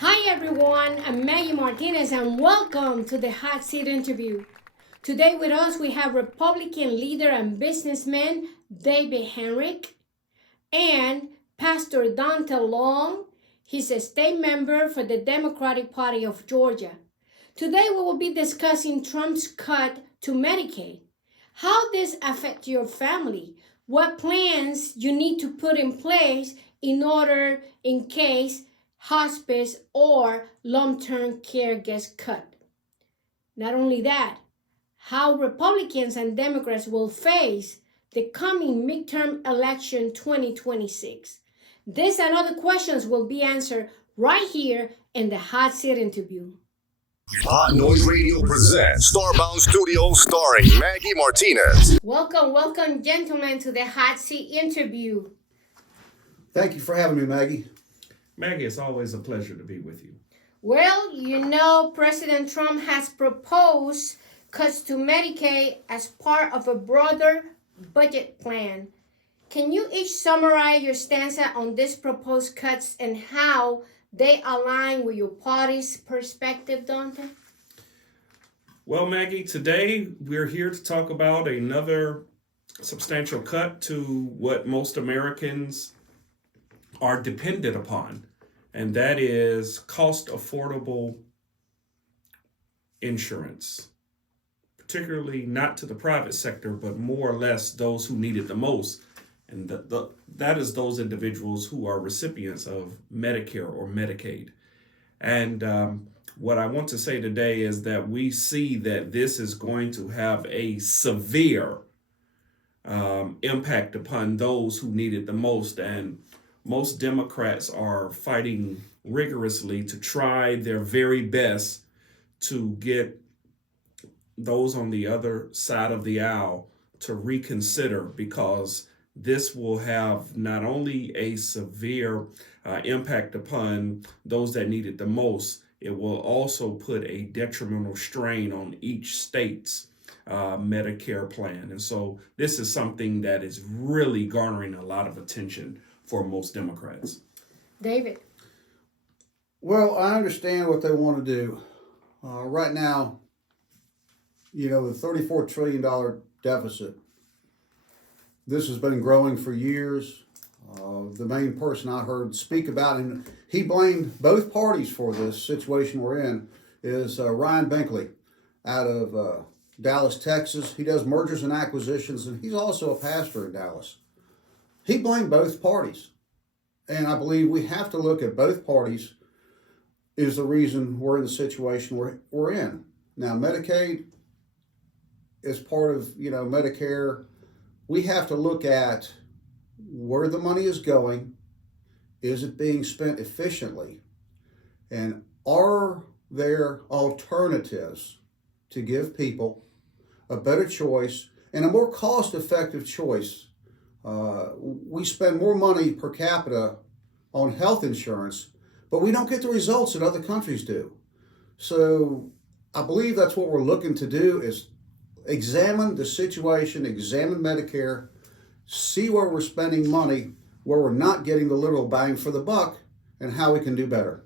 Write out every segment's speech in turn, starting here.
Hi everyone, I'm Maggy Martinez and welcome to the Hot Seat Interview. Today with us we have Republican leader and businessman David Hamrick and Pastor Daunta A. He's a state member for the Democratic Party of Georgia. Today we will be discussing Trump's cut to Medicaid. How this affect your family? What plans you need to put in place in case hospice or long-term care gets cut. Not only that, how Republicans and Democrats will face the coming midterm election 2026. This and other questions will be answered right here in the Hot Seat Interview. Hot Noise Radio presents Starbound Studios starring Maggy Martinez. Welcome, gentlemen, to the Hot Seat Interview. Thank you for having me, Maggie. Maggie, it's always a pleasure to be with you. Well, President Trump has proposed cuts to Medicaid as part of a broader budget plan. Can you each summarize your stance on these proposed cuts and how they align with your party's perspective, Daunta? Well, Maggie, today we're here to talk about another substantial cut to what most Americans are dependent upon, and that is cost affordable insurance, particularly not to the private sector, but more or less those who need it the most. And that is those individuals who are recipients of Medicare or Medicaid. And what I want to say today is that we see that this is going to have a severe impact upon those who need it the most. And most Democrats are fighting rigorously to try their very best to get those on the other side of the aisle to reconsider, because this will have not only a severe impact upon those that need it the most, it will also put a detrimental strain on each state's Medicare plan. And so this is something that is really garnering a lot of attention for most Democrats. David. Well, I understand what they want to do. Right now, the $34 trillion deficit, this has been growing for years. The main person I heard speak about, and he blamed both parties for this situation we're in, is Ryan Binkley out of Dallas, Texas. He does mergers and acquisitions, and he's also a pastor in Dallas. He blamed both parties. And I believe we have to look at both parties is the reason we're in the situation we're in. Now, Medicaid is part of, Medicare. We have to look at where the money is going. Is it being spent efficiently? And are there alternatives to give people a better choice and a more cost-effective choice? We spend more money per capita on health insurance, but we don't get the results that other countries do. So I believe that's what we're looking to do, is examine the situation, examine Medicare, see where we're spending money, where we're not getting the literal bang for the buck, and how we can do better.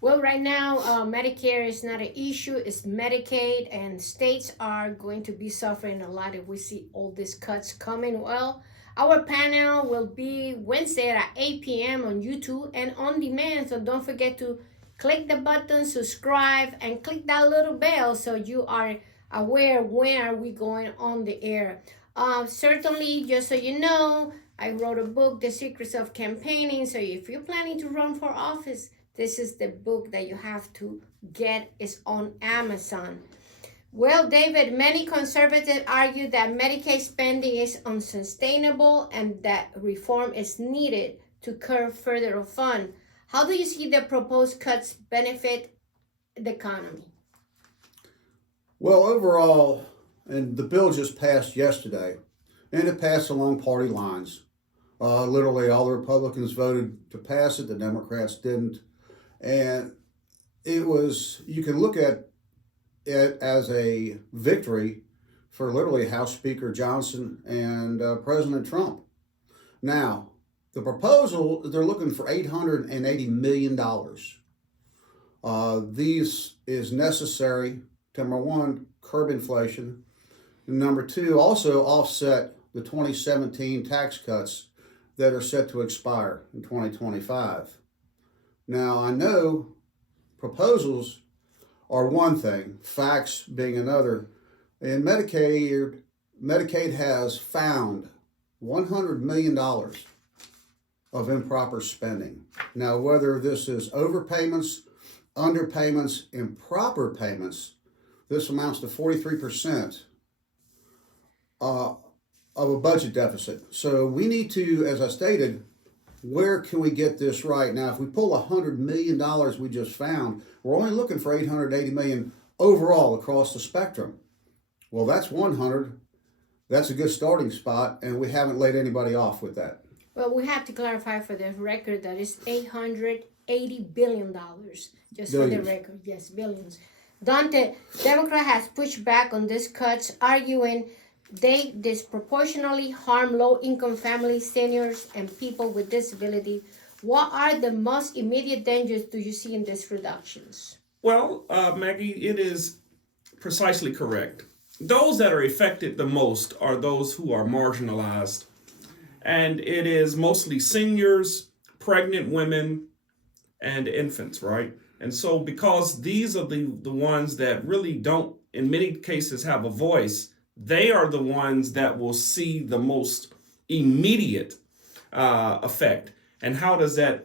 Well, right now, Medicare is not an issue. It's Medicaid, and states are going to be suffering a lot if we see all these cuts coming. Well, our panel will be Wednesday at 8 p.m. on YouTube and on demand. So don't forget to click the button, subscribe, and click that little bell so you are aware when are we going on the air. Certainly, just so you know, I wrote a book, The Secrets of Campaigning. So if you're planning to run for office, this is the book that you have to get. It's on Amazon. Well, David, many conservatives argue that Medicaid spending is unsustainable and that reform is needed to curb further fund. How do you see the proposed cuts benefit the economy? Well, overall, and the bill just passed yesterday, and it passed along party lines. Literally all the Republicans voted to pass it, the Democrats didn't. And it was, you can look at it as a victory for literally House Speaker Johnson and President Trump. Now, the proposal, they're looking for $880 million. These is necessary to, number one, curb inflation, and number two, also offset the 2017 tax cuts that are set to expire in 2025. Now, I know proposals are one thing, facts being another. And Medicaid has found $100 million of improper spending. Now, whether this is overpayments, underpayments, improper payments, this amounts to 43% of a budget deficit. So we need to, as I stated, where can we get this right? Now, if we pull $100 million we just found, we're only looking for $880 million overall across the spectrum. Well, that's 100. That's a good starting spot, and we haven't laid anybody off with that. Well, we have to clarify for the record that it's $880 billion, just for the record. Yes, billions. Daunta, Democrat has pushed back on these cuts, arguing they disproportionately harm low-income families, seniors, and people with disability. What are the most immediate dangers do you see in these reductions? Well, Maggie, it is precisely correct. Those that are affected the most are those who are marginalized. And it is mostly seniors, pregnant women, and infants, right? And so because these are the ones that really don't, in many cases, have a voice, they are the ones that will see the most immediate effect. And how does that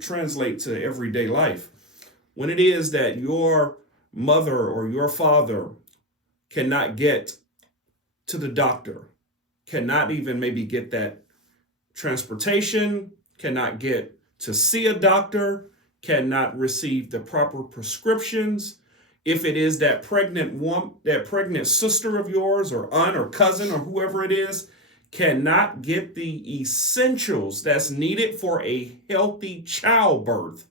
translate to everyday life? When it is that your mother or your father cannot get to the doctor, cannot even maybe get that transportation, cannot get to see a doctor, cannot receive the proper prescriptions. If it is that pregnant woman, that pregnant sister of yours or aunt or cousin or whoever it is, cannot get the essentials that's needed for a healthy childbirth.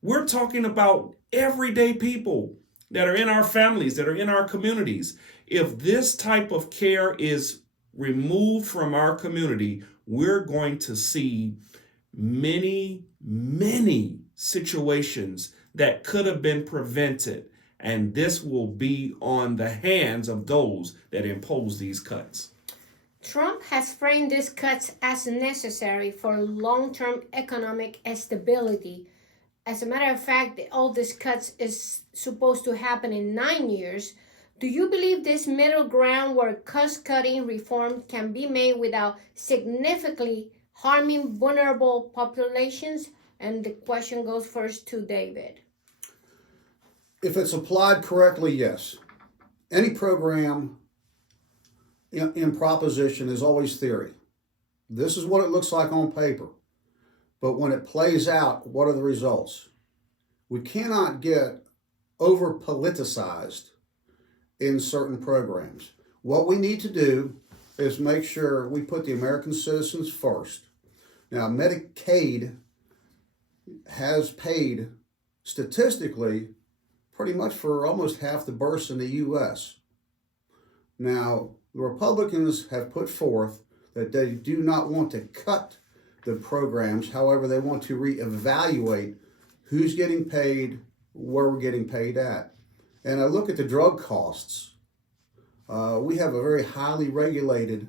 We're talking about everyday people that are in our families, that are in our communities. If this type of care is removed from our community, we're going to see many, many situations that could have been prevented. And this will be on the hands of those that impose these cuts. Trump has framed these cuts as necessary for long-term economic stability. As a matter of fact, all these cuts is supposed to happen in 9 years. Do you believe this middle ground where cost-cutting reform can be made without significantly harming vulnerable populations? And the question goes first to David. If it's applied correctly, yes. Any program in proposition is always theory. This is what it looks like on paper. But when it plays out, what are the results? We cannot get over politicized in certain programs. What we need to do is make sure we put the American citizens first. Now, Medicaid has paid statistically pretty much for almost half the births in the U.S. Now, the Republicans have put forth that they do not want to cut the programs. However, they want to reevaluate who's getting paid, where we're getting paid at. And I look at the drug costs. We have a very highly regulated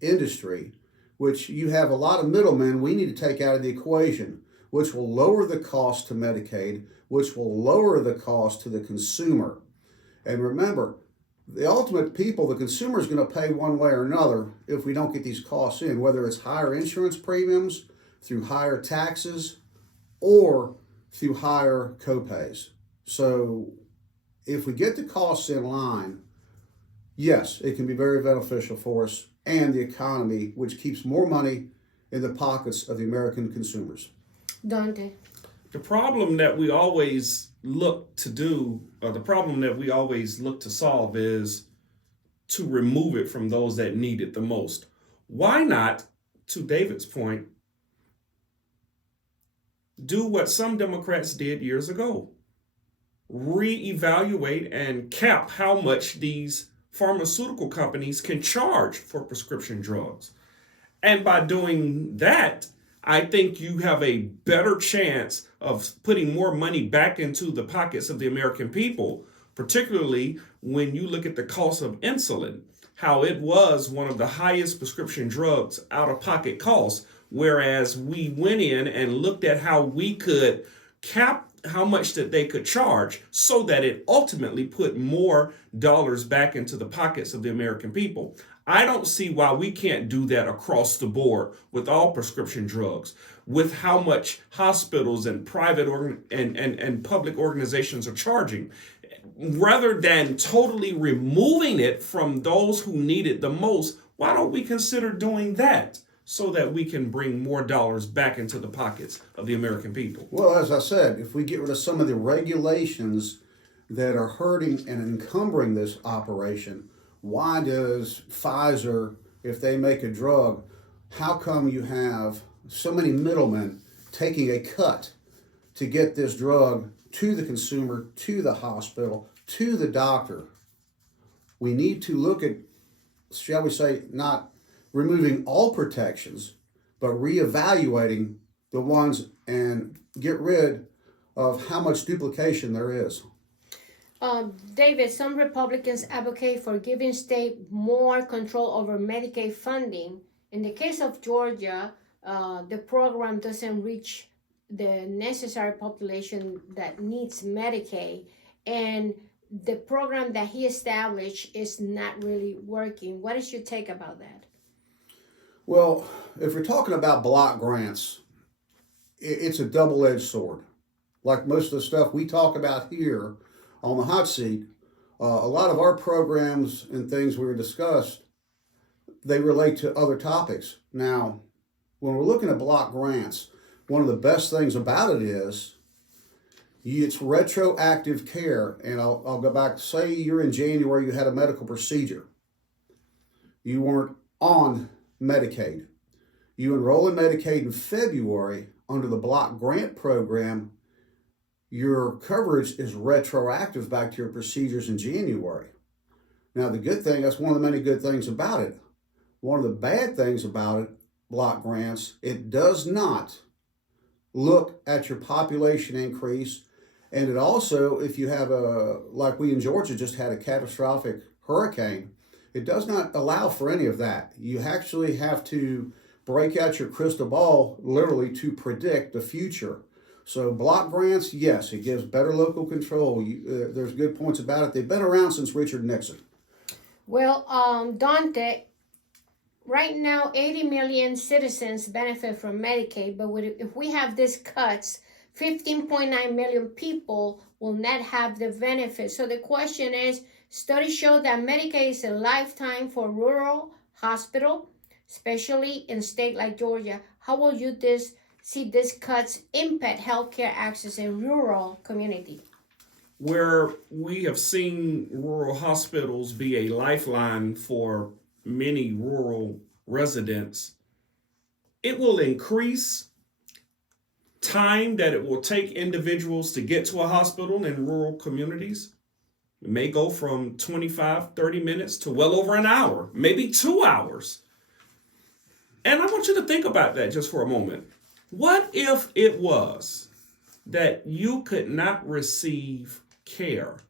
industry, which you have a lot of middlemen we need to take out of the equation, which will lower the cost to Medicaid, which will lower the cost to the consumer. And remember, the ultimate people, the consumer, is going to pay one way or another if we don't get these costs in, whether it's higher insurance premiums, through higher taxes, or through higher copays. So if we get the costs in line, yes, it can be very beneficial for us and the economy, which keeps more money in the pockets of the American consumers. Daunta. The problem that we always look to do, or the problem that we always look to solve, is to remove it from those that need it the most. Why not, to David's point, do what some Democrats did years ago? Reevaluate and cap how much these pharmaceutical companies can charge for prescription drugs. And by doing that, I think you have a better chance of putting more money back into the pockets of the American people, particularly when you look at the cost of insulin, how it was one of the highest prescription drugs out of pocket costs, whereas we went in and looked at how we could cap how much that they could charge so that it ultimately put more dollars back into the pockets of the American people. I don't see why we can't do that across the board with all prescription drugs, with how much hospitals and private and public organizations are charging. Rather than totally removing it from those who need it the most, why don't we consider doing that so that we can bring more dollars back into the pockets of the American people? Well, as I said, if we get rid of some of the regulations that are hurting and encumbering this operation, why does Pfizer, if they make a drug, how come you have so many middlemen taking a cut to get this drug to the consumer, to the hospital, to the doctor? We need to look at, shall we say, not removing all protections, but reevaluating the ones and get rid of how much duplication there is. David, some Republicans advocate for giving state more control over Medicaid funding. In the case of Georgia, the program doesn't reach the necessary population that needs Medicaid, and the program that he established is not really working. What is your take about that? Well, if we're talking about block grants, it's a double-edged sword. Like most of the stuff we talk about here on the hot seat, a lot of our programs and things we were discussed, they relate to other topics. Now, when we're looking at block grants, one of the best things about it is it's retroactive care. And I'll go back, say you're in January, you had a medical procedure. You weren't on Medicaid. You enroll in Medicaid in February under the block grant program. Your coverage is retroactive back to your procedures in January. Now, the good thing, that's one of the many good things about it. One of the bad things about it, block grants, it does not look at your population increase. And it also, if you have like we in Georgia just had a catastrophic hurricane, it does not allow for any of that. You actually have to break out your crystal ball literally to predict the future. So block grants, yes, it gives better local control. There's good points about it. They've been around since Richard Nixon. Well, Daunta, right now 80 million citizens benefit from Medicaid, but if we have these cuts, 15.9 million people will not have the benefit. So the question is, studies show that Medicaid is a lifetime for rural hospital, especially in state like Georgia. How will you see these cuts impact healthcare access in rural community? Where we have seen rural hospitals be a lifeline for many rural residents, it will increase time that it will take individuals to get to a hospital in rural communities. It may go from 25, 30 minutes to well over an hour, maybe 2 hours. And I want you to think about that just for a moment. What if it was that you could not receive care,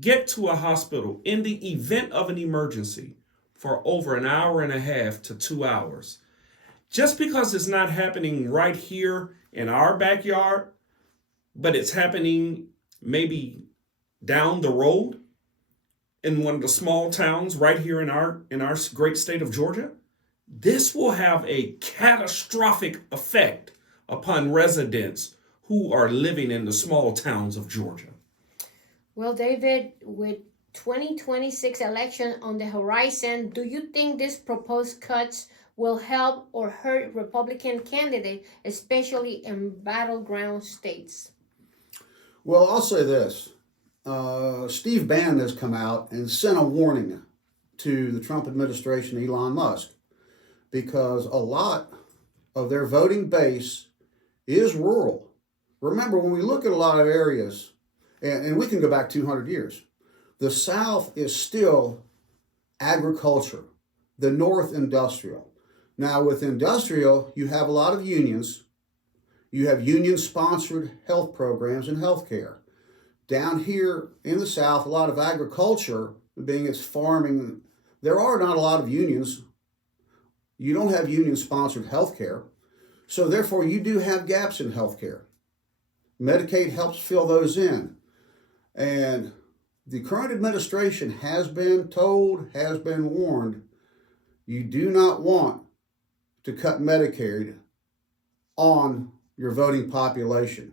get to a hospital in the event of an emergency for over an hour and a half to 2 hours? Just because it's not happening right here in our backyard, but it's happening maybe down the road in one of the small towns right here in our great state of Georgia, this will have a catastrophic effect upon residents who are living in the small towns of Georgia. Well, David, with 2026 election on the horizon, do you think these proposed cuts will help or hurt Republican candidates, especially in battleground states? Well, I'll say this. Steve Bannon has come out and sent a warning to the Trump administration, Elon Musk, because a lot of their voting base is rural. Remember, when we look at a lot of areas, and we can go back 200 years, the South is still agriculture, the North industrial. Now, with industrial, you have a lot of unions. You have union-sponsored health programs in healthcare. Down here in the South, a lot of agriculture, being it's farming, there are not a lot of unions. You don't have union-sponsored healthcare. So therefore, you do have gaps in healthcare. Medicaid helps fill those in. And the current administration has been told, has been warned, you do not want to cut Medicaid on your voting population.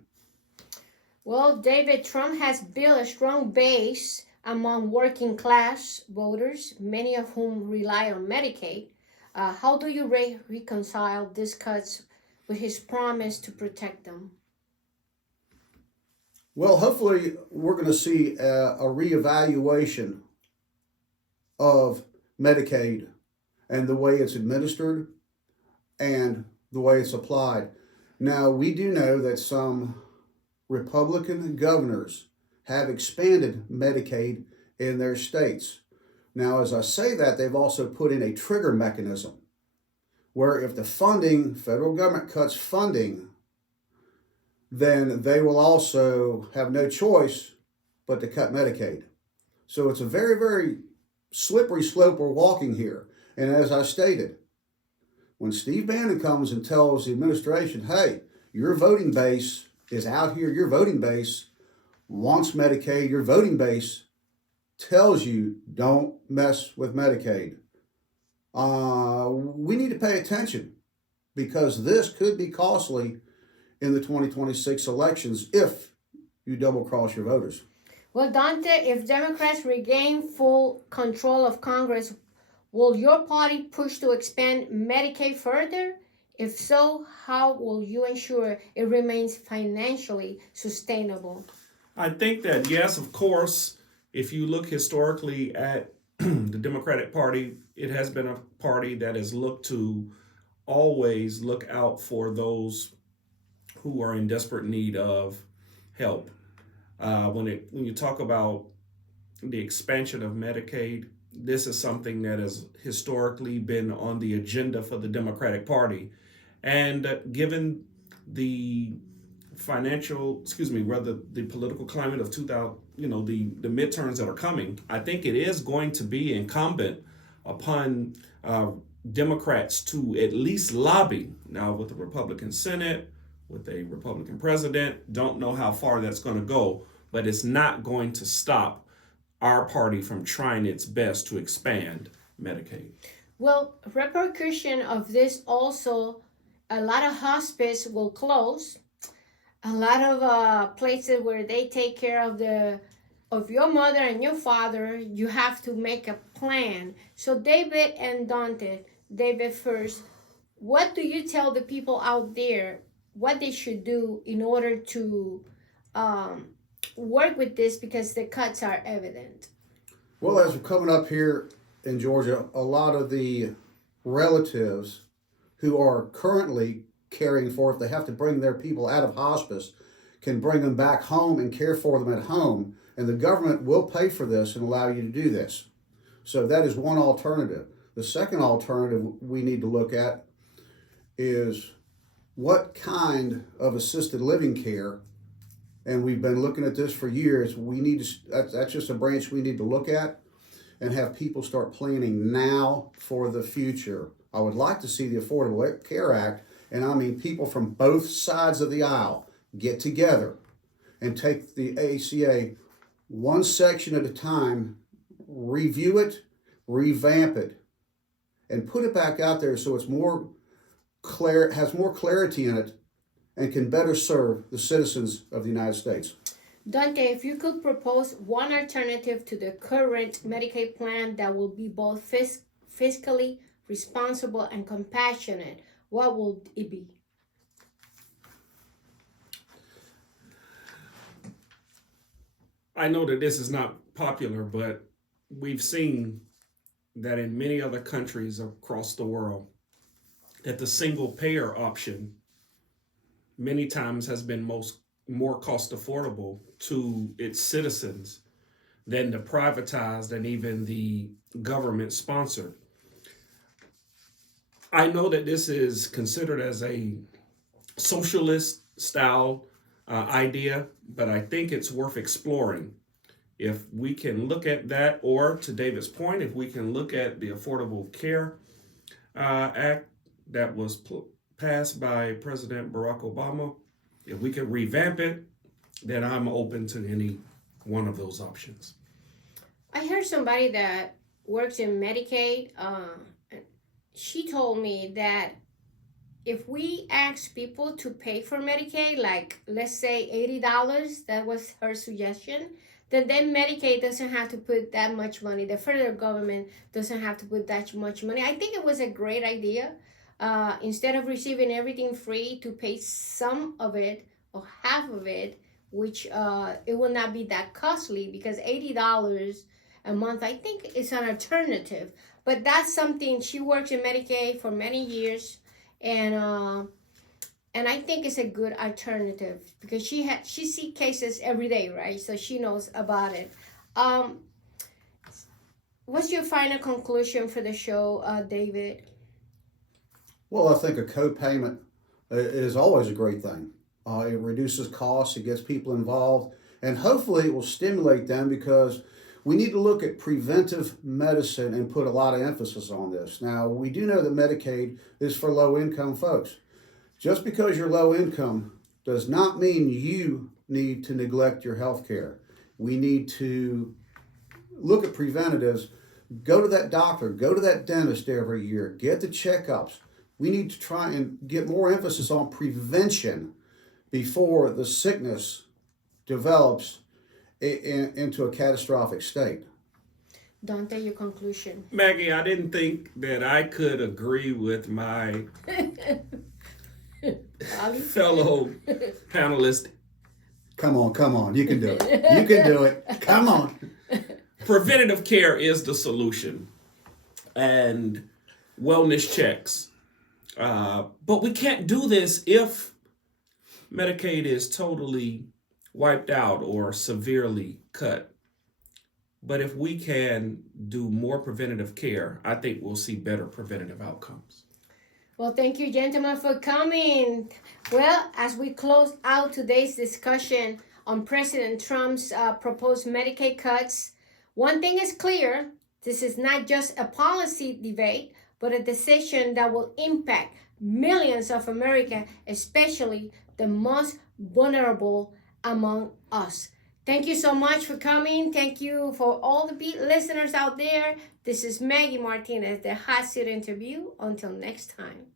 Well, David, Trump has built a strong base among working class voters, many of whom rely on Medicaid. How do you reconcile these cuts with his promise to protect them? Well, hopefully we're going to see a reevaluation of Medicaid and the way it's administered and the way it's applied. Now, we do know that some Republican governors have expanded Medicaid in their states. Now, as I say that, they've also put in a trigger mechanism where if the federal government cuts funding, then they will also have no choice but to cut Medicaid. So it's a very, very slippery slope we're walking here. And as I stated, when Steve Bannon comes and tells the administration, hey, your voting base is out here, your voting base wants Medicaid, your voting base tells you don't mess with Medicaid. We need to pay attention because this could be costly in the 2026 elections if you double cross your voters. Well, Daunta, if Democrats regain full control of Congress, will your party push to expand Medicaid further? If so, how will you ensure it remains financially sustainable? I think that, yes, of course, if you look historically at the Democratic Party, it has been a party that has looked to always look out for those who are in desperate need of help. When you talk about the expansion of Medicaid, this is something that has historically been on the agenda for the Democratic Party. And given the the political climate of 2000, the midterms that are coming, I think it is going to be incumbent upon Democrats to at least lobby. Now, with the Republican Senate, with a Republican president, don't know how far that's going to go, but it's not going to stop our party from trying its best to expand Medicaid. Well, repercussion of this also, a lot of hospice will close. A lot of places where they take care of your mother and your father, you have to make a plan. So David and Daunta, David first, what do you tell the people out there what they should do in order to work with this because the cuts are evident? Well, as we're coming up here in Georgia, a lot of the relatives who are currently caring for, if they have to bring their people out of hospice, can bring them back home and care for them at home. And the government will pay for this and allow you to do this. So that is one alternative. The second alternative we need to look at is what kind of assisted living care, and we've been looking at this for years, that's just a branch we need to look at and have people start planning now for the future. I would like to see the Affordable Care Act, and I mean people from both sides of the aisle get together and take the ACA one section at a time, review it, revamp it, and put it back out there so it's has more clarity in it and can better serve the citizens of the United States. Daunta, if you could propose one alternative to the current Medicaid plan that will be both fiscally responsible and compassionate, what will it be? I know that this is not popular, but we've seen that in many other countries across the world, that the single payer option many times has been more cost affordable to its citizens than the privatized and even the government sponsored. I know that this is considered as a socialist style idea, but I think it's worth exploring. If we can look at that, or to David's point, if we can look at the Affordable Care Act that was passed by President Barack Obama, if we can revamp it, then I'm open to any one of those options. I heard somebody that works in Medicaid. She told me that if we ask people to pay for Medicaid, like let's say $80, that was her suggestion, then Medicaid doesn't have to put that much money. The federal government doesn't have to put that much money. I think it was a great idea. Instead of receiving everything free, to pay some of it or half of it, which it will not be that costly, because $80 a month, I think, is an alternative. But that's something. She works in Medicaid for many years, and I think it's a good alternative, because she sees cases every day, right? So she knows about it. What's your final conclusion for the show, David? Well, I think a co-payment is always a great thing. It reduces costs, it gets people involved, and hopefully it will stimulate them, because we need to look at preventive medicine and put a lot of emphasis on this. Now, we do know that Medicaid is for low-income folks. Just because you're low income does not mean you need to neglect your health care. We need to look at preventatives. Go to that doctor, go to that dentist every year, get the checkups. We need to try and get more emphasis on prevention before the sickness develops into a catastrophic state. Daunta, your conclusion. Maggie, I didn't think that I could agree with my fellow panelist. Come on, you can do it. You can do it. Come on. Preventative care is the solution, and wellness checks. But we can't do this if Medicaid is totally wiped out or severely cut. But if we can do more preventative care, I think we'll see better preventative outcomes. Well, thank you, gentlemen, for coming. Well, as we close out today's discussion on President Trump's proposed Medicaid cuts, one thing is clear: this is not just a policy debate, but a decision that will impact millions of Americans, especially the most vulnerable among us. Thank you so much for coming. Thank you for all the listeners out there. This is Maggy Martinez, the Hot Seat Interview. Until next time.